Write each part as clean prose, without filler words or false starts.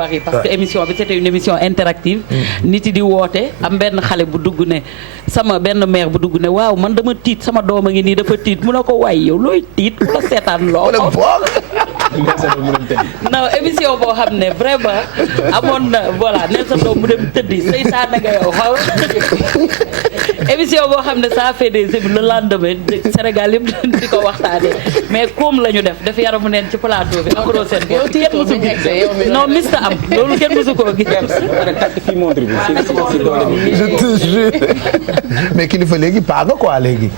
bari parce que émission bi c'était une émission interactive. nit yi di woote am benn xale bu dugg ne sama benn mère bu dugg ne waaw man dama tiit sama doom a ngi nii dafa tiit mu ne ko waay yow looy tiit ku la seetaan loo non émission boo xam ne vraiment amoon na voilà ne sa doom mu dem tëddi seytaane nga yow xaw émission boo xam ne ça fait des émissions le lendemain Sénégal yëpp di ko waxtaanee mais comme la ñu def yaramu neen ci plateau bi amuloo seen bopp kenn mësu ko non mista am loolu kenn mësu koo gis je te jure mais kilifa léegi paa nga quoi léegi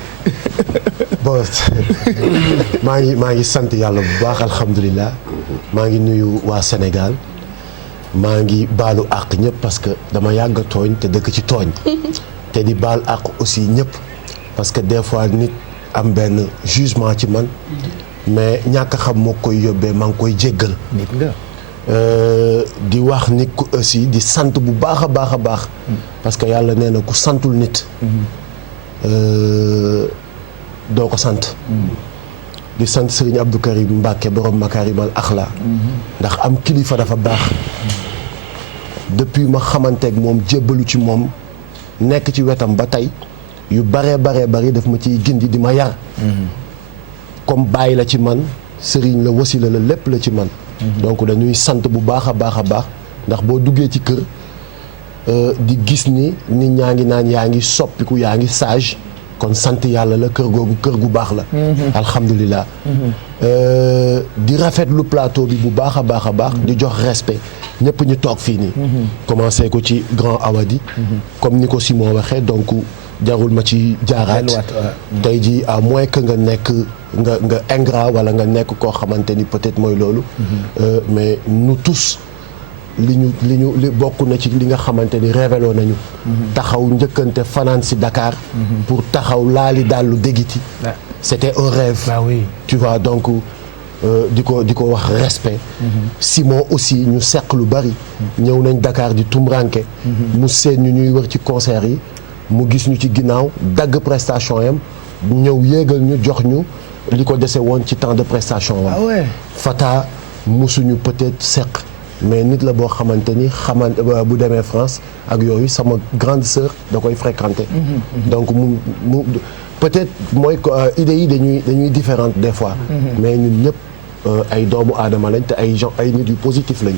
bon maa ngi sant yàlla bu baax alhamdulilah maa ngi nuyu waa Sénégal maa ngi baalu àq ñëpp parce que dama yàgg a tooñ te dëkk ci tooñ te di baal àq aussi ñëpp parce que des fois nit am benn jugement ci man mais ñàkk xam moo koy yóbbee maa ngi koy jéggal nit nga di wax nit ku aussi di sant bu baax a baax a baax parce que yàlla nee na ku santul nit doo ko sant di sant Serigne Abdou Karim Mbacke borom Makarimal Akhla ndax am kilifa dafa baax depuis ma xamanteeg moom jébbalu ci moom nekk ci wetam ba tey yu baree bari daf ma ciy gindi di ma yar comme bàyyi la ci man Serigne la wasila la lépp la ci man donc dañuy sant bu baax a baax a baax ndax boo duggee ci kër di gis ni nit ñaa ngi naan yaa ngi soppiku yaa ngi sage kon sant yàlla la kër googu kër gu baax la alhamdulilah di rafetlu plateau bi bu baax a baax a baax di jox respect ñëpp ñu toog fii nii commencé ko ci grand Awadi comme ni ko Simon waxee donc jarul ma ci jaaraat tey ji à moins que nga nekk nga ingrat wala nga nekk koo xamante ni peut-être mooy loolu mais nous tous li bokk na ci li nga xamante ni révélé nañu taxaw njëkkante fanaan si Dakar pour taxaw laali dallu déggiti c'était un rêve tu vois donc di ko wax respect Simon aussi ñu seq lu bari ñëw nañ Dakar di tumranke mu seen ñu ñuy wër ci concert yi mu gis ñu ci ginnaaw dagg prestation yam ñëw yéegal ñu jox ñu li ko dese woon ci temps de prestation wam Fata musuñu peut-être seq mais nit la boo xamante ni bu demee France ak yooyu sama grande sœur da koy fréquenter donc mu peut-être mooy idées yi dañuy différentes des fois mais ñun ñëpp ay doomu aadama lañ te ay nit yu positif lañ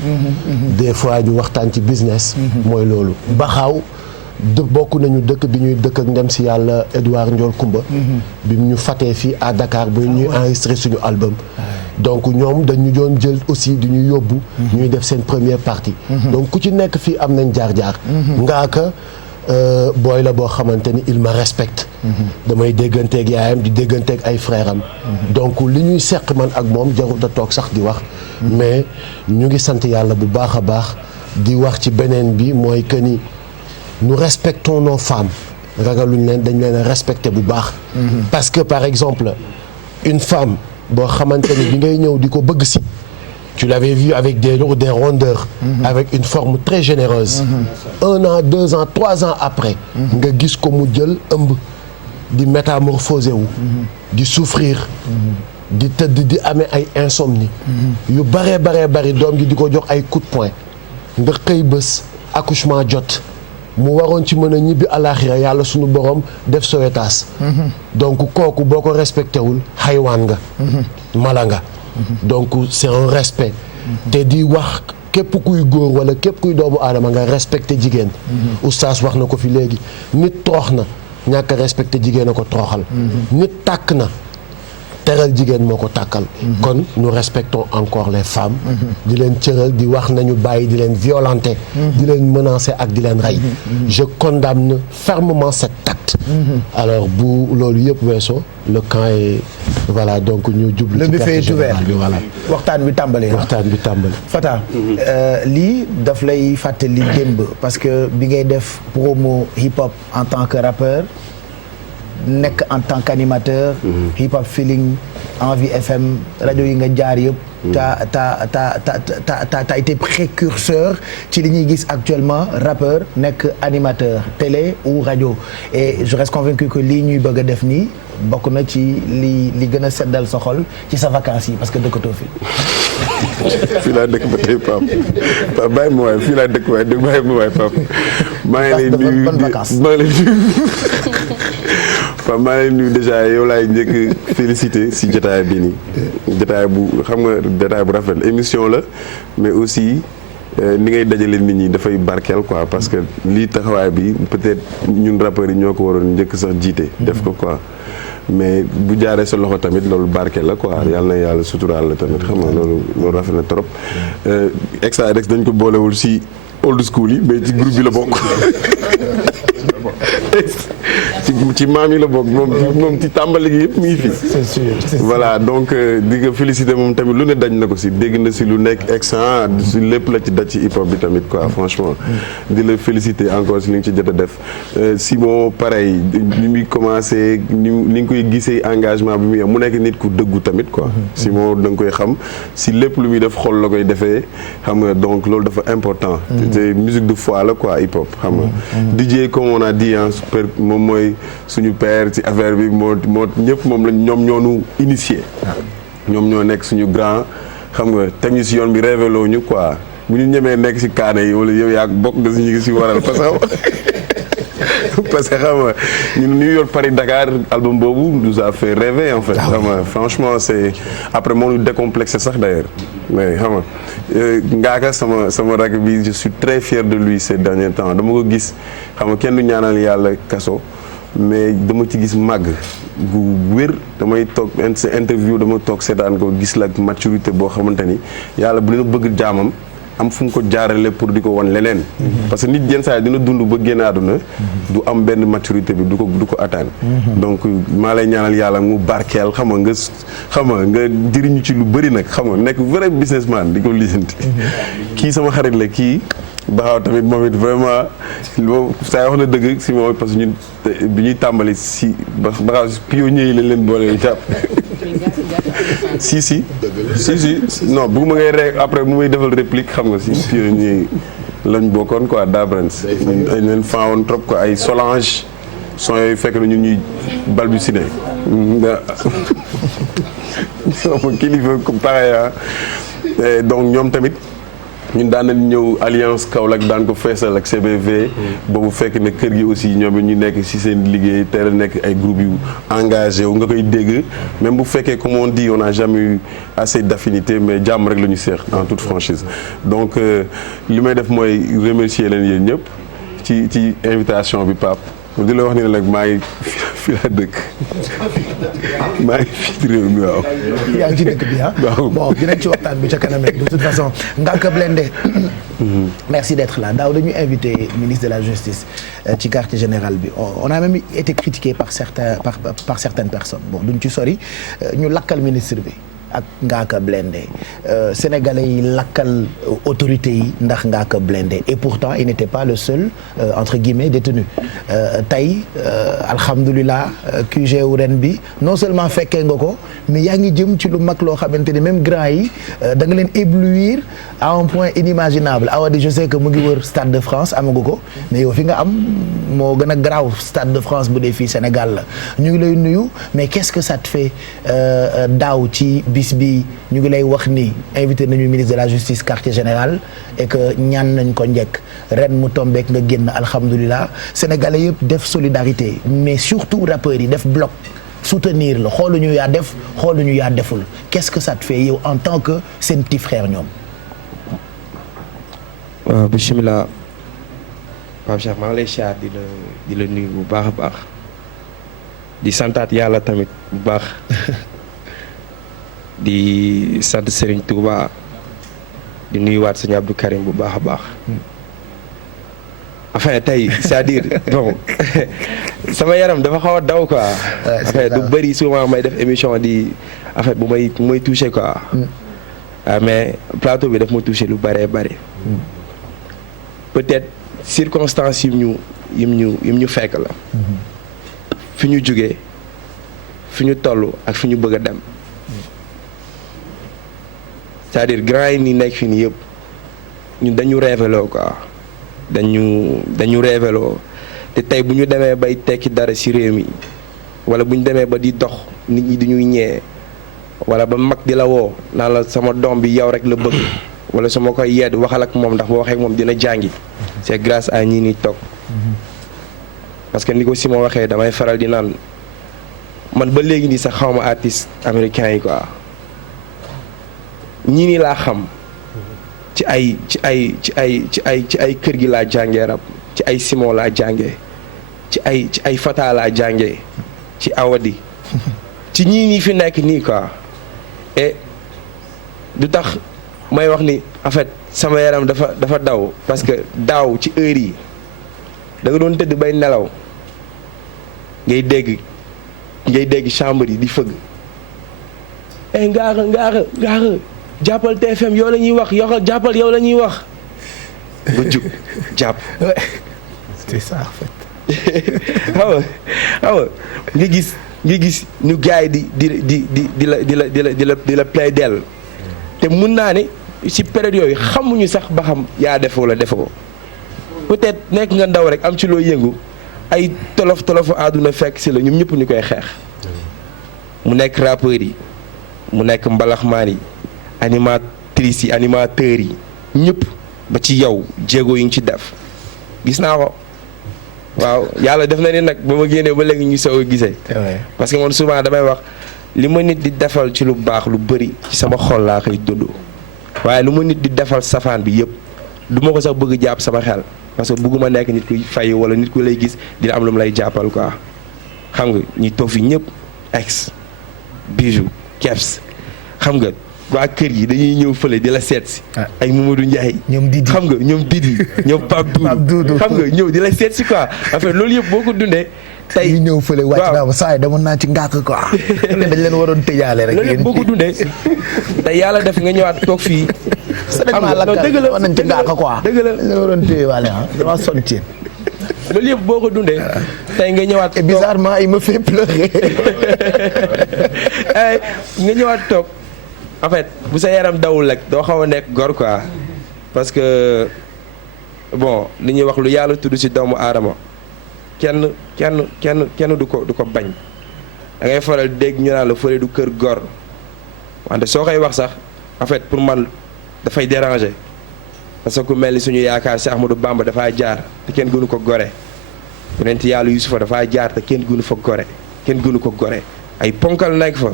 des fois ñu waxtaan ci business mooy loolu baxaaw bokk nañu dëkk bi ñuy dëkk ak ndem si yàlla Edouard Ndiol Koumba bi ñu fatee fii à Dakar bu ñuy enregistré suñu album donc ñoom dañu doon jël aussi di ñu yóbbu ñuy def seen première partie donc ku ci nekk fii am nañ jaar-jaar Ngaaka booy la boo xamante ni il me respecte damay dégganteeg yaayam di dégganteeg ay frères am donc li ñuy seq man ak moom jarut a toog sax di wax mais ñu ngi sant yàlla bu baax a baax di wax ci beneen bi mooy que ni nous respectons nos femmes ragaluñ leen dañ leen a respecté bu baax parce que par exemple une femme boo xamante ni bi ngay ñëw di ko bëgg si tu l'avais vu avec des rondeurs avec une forme très généreuse 1 an 2 ans 3 ans après nga gis ko mu jël ëmb di métamorphosé wu di souffrir di tëdd di amee ay insomnie yu bari doom gi di ko jox ay coup de poing nga xëy bés accouchement jot mu waroon ci mën a ñibbi àlaxira yàlla suñu borom def sowetaas donc kooku boo ko respecté wul xaywaan nga mala nga donc c'est un respect te di wax képp kuy góor wala képp kuy doomu aadama nga respecté jigéen oustaz wax na ko fi léegi nit toox na ñàkk a respecté jigéen a ko tooxal nit tàkk na teral jigéen moo ko tàkkal kon nous respectons encore les femmes di leen cëral di wax nañu bàyyi di leen violenter di leen menacer ak di leen rey je condamne fermement cet acte alors bu loolu yëpp weesoo le camp est voilà donc ñu jublu le buffet est ouvert voilà waxtaan bi tàmbali Fata lii daf lay fàttali démb parce que bi ngay def promo hip hop en tant que rappeur nekk en tant qu'animateur hip hop feeling Envie FM rajo yi nga jaar yëpp t'as été précurseur ci li ñuy gis actuellement rappeur nekk animateur télé ou radio et je reste convaincu que lii ñuy bëgg a def nii bokk na ci li gën a seddal sa xol ci sa vacances yi parce que dëkkatoo fi. fii laa dëkk ba tey Pape bàyyi ma waay fii laa dëkk waay bàyyi ma waay Pape. maa ngi lay nuyu Pape maa ngi lay nuyu déjà yow laay njëkk félicité si jotaay bi nii jotaay bu xam nga jotaay bu rafet émission la mais aussi ni ngay dajale nit ñi dafay barkeel quoi parce que lii taxawaay bi peut-être ñun rappeurs yi ñoo ko waroon njëkk sax jiite def ko quoi mais bu jaaree sa loxo tamit loolu barkeel la quoi yàlla na yàlla suturaal la tamit xam nga loolu rafet na trop Exa Rex dañ ko boolewul si old school yi mais ci groupe bi la bokk ci maam yi la bokk moom ci tàmbali gi yëpp mu ngi fi. c'est sûr voilà donc di nga féliciter moom tamit lu ne daj na ko si dégg na si lu nekk excellent si lépp la ci daj ci hip hop bi tamit quoi franchement. di la féliciter encore si li nga ci jot a def Simon pareil ni muy commencé ni nga koy gisee engagement bi muy am mu nekk nit ku dëggu tamit quoi. Simon da nga koy xam si lépp lu muy def xol la koy defee xam nga donc loolu dafa important. te musique de foi la quoi hip hop xam nga. DJ comme on a dit super moom mooy suñu père ci affaire bi moo ñëpp moom lañ ñoom ñoo nu initié. ñoom ñoo nekk suñu grand xam nga teg ñu si yoon bi révélo ñu quoi bu ñu ñemee nekk si kaane yi wala yow yaa bokk nga si ñu ngi si waral parce que xam nga ñun New York Paris Dakar album boobu nous a fait rêver en fait. xam nga franchement c'est après moo ñu décomplexé sax d'ailleurs mais xam nga Ngaaka sama rakk bi je suis très fier de lui ces derniers temps dama ko gis xam nga kenn du ñaanal yàlla kaso mais dama ci gis màgg gu wér damay toog interview dama toog seetaan ko gis la ak maturité boo xamante ni yàlla bu leen bëgg jaamam am fu mu ko jaarale pour di ko won leneen. parce que nit yenn saa yi dina dund ba génn àdduna du am benn maturité bi du ko atteindre. donc maa lay ñaanal yàlla mu barkeel xam nga jëriñu ci lu bëri nag xam nga nekk vrai businessman di ko lijanti. kii sama xarit la kii Baxaw tamit moom it vraiment loolu saa wax na dëgg si moom parce que ñun bi ñuy tàmbali si Baxaw pionniers yi lañ leen boole jàpp. si non bu ma ngay rek après mu may defal réplique xam nga si pionniers lañ bokkoon quoi Dabrens dañ leen faawoon trop quoi ay Solange son yooyu fekk na ñun ñuy balbutier sama kilifa comme pareil donc ñoom tamit ñun daan nañ ñëw alliance Kaolack daan ko feesal ak CBV boobu fekk na kër gi aussi ñoom ñu nekk ci seen liggéey teel a nekk ay groupe yu engagé wu nga koy dégg même bu fekkee comme on dit on n'a jamais eu assez d'affinité mais jàmm rek la ñu seex en toute franchise donc li may def mooy remercier leen yéen ñëpp ci invitation bi Pape di la wax ni nag maa ngi fi laa dëkk maa ngi fi réew mi waaw. yaa ngi ci dëkk bi ah. bon dinañ ci waxtaan bi ca kanam de toute façon Ngaaka Blindé. merci d'être là daaw dañu invité ministre de la justice ci quartier général bi on a même été critiqué par certaines personnes bon duñ ci sori ñu lakkal ministre bi. ak Ngaaka Blindé sénégalais yi lakkal autorités yi ndax Ngaaka Blindé et pourtant il n'était pas le seul entre guillemets détenu tey alhamdulilah QG wu ren bi non seulement fekkee nga ko mais yaa ngi jëm ci lu mag loo xamante ni même grand yi da nga leen éblouir à un point inimaginable Awadi je sais que mu ngi wër Stade de France amagu ko mais yow fi nga am moo gën a graaw Stade de France bu dee fii Sénégal la ñu ngi lay nuyu mais qu'est-ce que ça te fait daaw ci bis bi ñu ngi lay wax ni invité nañu ministre de la justice quartier général et que ñaan nañ ko njëkk ren mu tombeek nga génn alhamdulilah sénégalais yëpp def solidarité mais surtout rappeurs yi def bloc soutenir la xooluñu yaa def xooluñu yaa deful qu'est-ce que ça te fait yow en tant que seen petit frère ñoom. waaw bisimilah Pape Cheikh maa ngi lay siyaar di la nuyu bu baax a baax di santaat yàlla tamit bu baax di sant Serigne Touba di nuyuwaat Serigne Abdou Karim bu baax a baax enfin tey c'est-à-dire bon sama yaram dafa xaw a daw quoi. affaire du bëri souvent may def émission di affaire bu may touché quoi. mais plateau bi daf ma touché lu bëree bëri. peut-être circonstances yim ñu fekk la. fi ñu jógee fi ñu toll ak fi ñu bëgg a dem. c'est-à-dire grand yi ni nekk fii nii yëpp ñun dañu révéloo quoi dañu révéloo te tey bu ñu demee bay tekki dara ci réew mi wala bu ñu demee ba di dox nit ñi di ñuy ñee wala ba mag di la woo naan la sama doom bi yow rek la bëgg wala su ma koy yedd waxal ak moom ndax boo waxee ak moom dina jàngi c'est grâce à ñii ni toog parce que ni ko si ma waxee damay faral di naan man ba léegi nii sax xawma artiste américain yi quoi ñii nii laa xam ci ay kër gi laa jàngee rap ci ay Simon laa jàngee ci ay Fata laa jàngee ci Awadi ci ñii nii fi nekk nii quoi et du tax may wax ni en fait sama yaram dafa daw parce que daaw ci heure yi da nga doon tëdd bay nelaw ngay dégg chambre yi di fëgg ngaara jàppal TFM yow la ñuy wax jàppal yow la ñuy wax nga jug jàpp. c'est ça en fait. xam nga gis ñu gars yi di la plaidel te mun naa ne ci période yooyu xamuñu sax ba xam yaa def wala defoo peut-être nekk nga ndaw rek am ci loo yëngu ay tolofu àdduna fekk si la ñoom ñëpp ñu koy xeex mu nekk rappeurs yi mu nekk mbalaxmaan yi animatrices yi animateurs yi ñëpp ba ci yow jéego yi ngi ci def gis naa ko waaw yàlla def na ni nag ba ma génnee ba léegi ñu soog a gisee parce que man souvent damay wax li ma nit di defal ci lu baax lu bëri ci sama xol laa koy dund waaye lu ma nit di defal safaan bi yëpp du ma ko sax bëgg jàpp sama xel parce que bëgguma nekk nit kuy fay wala nit ku lay gis dina am lu mu lay jàppal quoi xam nga ñi toog fi ñëpp ex bijou keps xam nga waa kër gi dañuy ñëw fële di la seet si ay Mamadou Ndiaye ñoom Didi xam nga ñoom Didi ñoom Pape Doudou xam nga ñëw di la seet si quoi en fait loolu yëpp boo ko dundee tey ñu ñëw fële wàcc naa ba saa yi demoon naa ci ngàkk quoi dañ leen waroon tëjaale rek loolu yëpp boo ko dundee tey yàlla def nga ñëwaat toog fii am na dëgg la war nañ ci ngàkk quoi dëgg la dañ leen waroon tëjaale dama sonn ci loolu yëpp boo ko dundee tey nga ñëwaat et bizarrement il me fait pleurer nga ñëwaat toog en fait bu sa yaram dawul rek doo xaw a nekk gor quoi parce que bon li ñuy wax lu yàlla tudd ci doomu aadama kenn du ko bañ da ngay faral dégg ñu naan la fële du kër gor wante soo koy wax sax en fait pour man dafay déranger parce que ku mel ni suñu yaakaar si Ahmadou Bamba dafaa jaar te kenn gënu ko gore yonent yàlla Yusufa dafaa jaar te kenn gënu ko gore ay ponkal nekk fa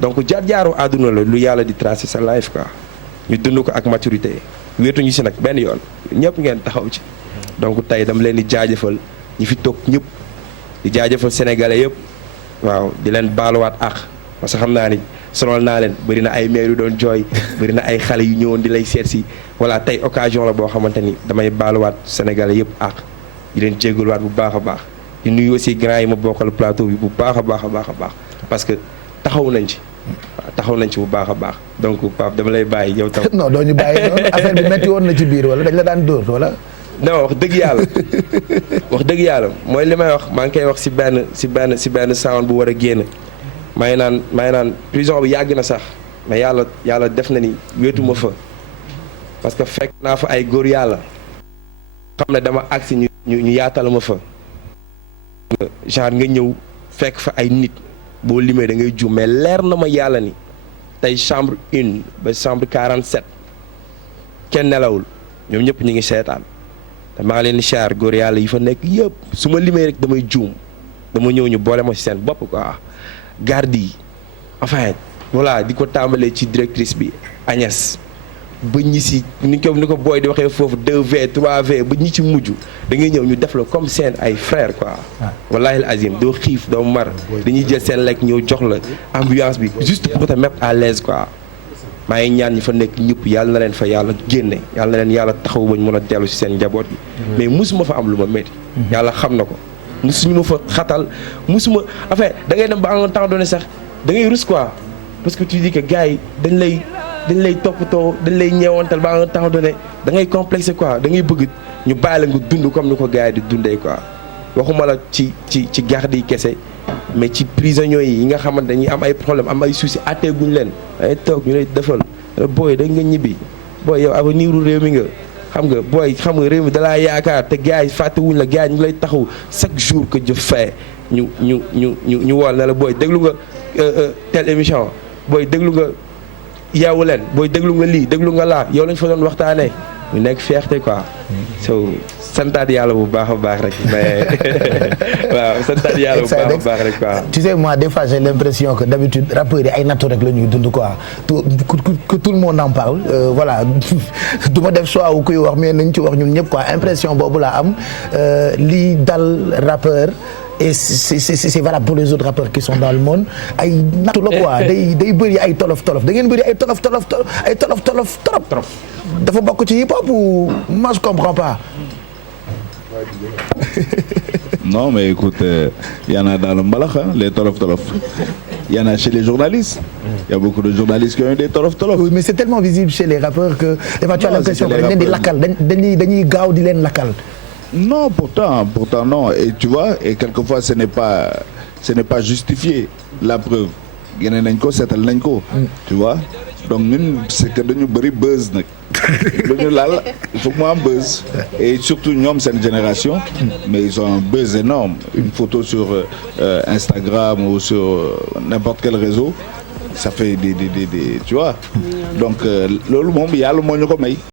donc jaar-jaaru àdduna la lu yàlla di tracer sa life quoi ñu dund ko ak maturité wéetuñu si nag benn yoon ñëpp ngeen taxaw ci donc tey dama leen di jaajëfal ñi fi toog ñëpp di jaajëfal sénégalais yëpp waaw di leen baaluwaat ak parce que xam naa ni sonal naa leen bëri na ay maire yu doon jooy bëri na ay xale yu ñëwoon di lay seet si voilà tey occasion la boo xamante ni damay baaluwaat sénégalais yëpp ak di leen jégaluwaat bu baax a baax di nuyu aussi grand yi ma bokkal plateau bi bu baax a baax parce que taxaw nañ ci bu baax a baax donc Pape dama lay bàyyi yow tam. non doo ñu bàyyi noonu affaire bi metti woon na ci biir wala dañ la daan dóor wala. non wax dëgg yàlla mooy li may wax maa ngi koy wax si benn sound bu war a génn maa ngi naan prison bi yàgg na sax mais yàlla def na ni wéetuma fa parce que fekk naa fa ay góor yàlla xam ne dama agsi ñu yaatal ma fa genre nga ñëw fekk fa ay nit boo limee da ngay juum mais leer na ma yàlla ni tey chambre 1 ba chambre 47 kenn nelawul ñoom ñëpp ñu ngi seetaan te maa ngi leen di char góor yàlla yi fa nekk yëpp su ma limee rek damay juum dama ñëw ñu boole ma ci seen bopp quoi garde yi enfin voilà di ko tàmbalee ci directrice bi Agnès ba ñi si ni ko booy di waxee foofu 2V 3V ba ñi ci mujj da ngay ñëw ñu def la comme seen ay frère quoi wallahi al azim doo xiif doo mar dañuy jël seen lekk ñëw jox la ambiance bi juste pour te mettre à l'aise quoi maa ngi ñaan ñi fa nekk ñëpp yàlla na leen fa yàlla génne yàlla na leen yàlla taxaw ba ñu mën a dellu si seen njaboot bi mais musuma fa am lu ma métti yàlla xam na ko musuñu ma fa xatal musuma enfin da ngay dem ba en temps donné sax da ngay rus quoi parce que tu dis que gars yi dañ lay toppatoo dañ lay ñeewantal ba en temps donné da ngay complexé quoi da ngay bëgg ñu bàyyi la nga dund comme ni ko gars yi di dundee quoi waxuma la ci garde yi kese mais ci prisonniers yi nga xamante dañuy am ay problème am ay soucis atteeguñ leen ay toog ñu lay defal booy da nga ñibbi booy yow avenir u réew mi nga xam nga booy xam nga réew mi dalaa yaakaar te gars yi fàttewuñ la gars yi ñu ngi lay taxaw chaque jour que je fais ñu wool na la booy déglu nga telle émission booy déglu nga yeewu leen booy déglu nga lii déglu nga laa yow lañ fa doon waxtaanee mu nekk fierté quoi so santaat yàlla bu baax a baax rek mais waaw santaat yàlla bu baax a baax rek quoi. Tu sais moi des fois j'ai l'impression que d'habitude rappeurs yi ay nattu rek la ñuy dund quoi que tout le monde en parle voilà du ma def choix wu kuy wax mais nañ ci wax ñun ñëpp quoi impression boobu laa am lii dal rappeur et c'est valable pour les autres rappeurs qui sont dans le monde ay nattu la quoi day bëri ay tolof da ngeen bëri ay tolof trop dafa bokk ci hip hop ou moi je comprends pas. Non, mais écoute, y en a dans le mbalax, les tolof. Il y en a chez les journalistes. Il y a beaucoup de journalistes qui ont eu des tolof. Oui, mais c'est tellement visible chez les rappeurs que des fois tu as l'impression que dañ leen di lakkal dañuy gaaw di leen lakkal. Non, pourtant non. Et tu vois, et quelquefois ce n'est pas justifié. La preuve, génne nañ ko, seetal nañ ko. Tu vois? Donc ñun c'est que dañu bëri buzz nag. Dañu laal, il faut que mu am buzz. Et surtout ñoom seen génération, mais ils ont un buzz énorme. Une photo sur Instagram ou sur n'importe quel réseau, ça fait des tu vois. Donc loolu moom yàlla moo ñu ko may.